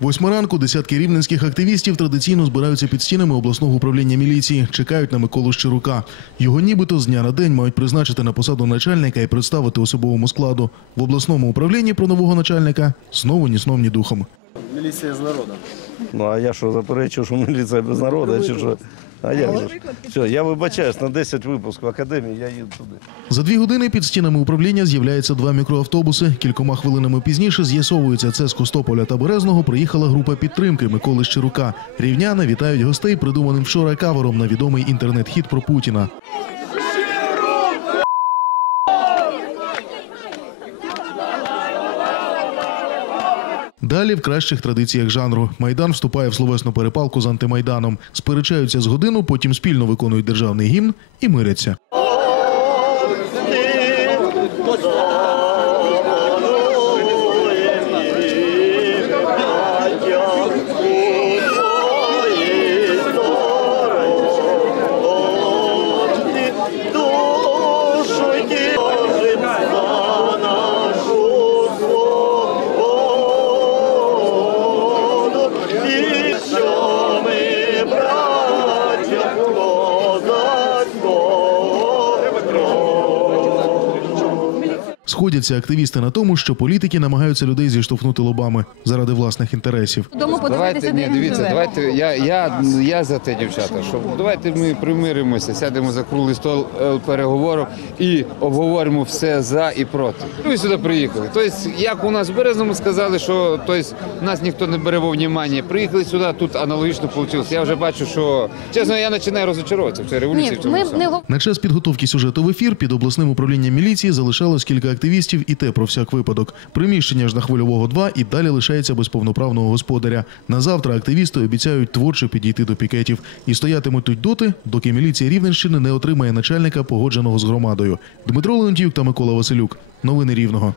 Восьма ранку десятки рівненських активістів традиційно збираються під стінами обласного управління міліції. Чекають на Миколу Щирука. Його нібито з дня на день мають призначити на посаду начальника і представити особовому складу. В обласному управлінні про нового начальника знову ні сном, ні духом. Міліція з народом. Ну а я що заперечу, що міліція без народу, чи що? А як же? ж? Я вибачаюсь на 10 випусків академії, я їду туди. За дві години під стінами управління з'являються два мікроавтобуси. Кількома хвилинами пізніше з'ясовується, це з Костополя та Березного приїхала група підтримки Миколи Щирука. Рівняна вітають гостей придуманим вчора кавером на відомий інтернет-хіт про Путіна. Далі в кращих традиціях жанру майдан вступає в словесну перепалку з антимайданом. Сперечаються з годину, потім спільно виконують державний гімн і миряться. Сходяться активісти на тому, що політики намагаються людей зіштовхнути лобами заради власних інтересів. Дому подивитися, Давайте, ні, дивіться, давайте я, я, я за те, дівчата, що давайте ми примиримося, сядемо за круглий стол е, переговорів і обговоримо все за і проти. Ми сюди приїхали. Тобто, як у нас в Березному сказали, що тобто, нас ніхто не бере во внимання. Приїхали сюди, тут аналогічно вийшло. Я вже бачу, що чесно, я починаю розочаровуватися в цій революції. Ні, в цьому ми. На час підготовки сюжету в ефір під обласним управлінням міліції залишалось кілька активістів, і те про всяк випадок. Приміщення ж на хвильового 2 і далі лишається без повноправного господаря. На завтра активісти обіцяють творчо підійти до пікетів і стоятимуть тут доти, доки міліція Рівненщини не отримає начальника, погодженого з громадою. Дмитро Леонтьюк та Микола Василюк. Новини Рівного.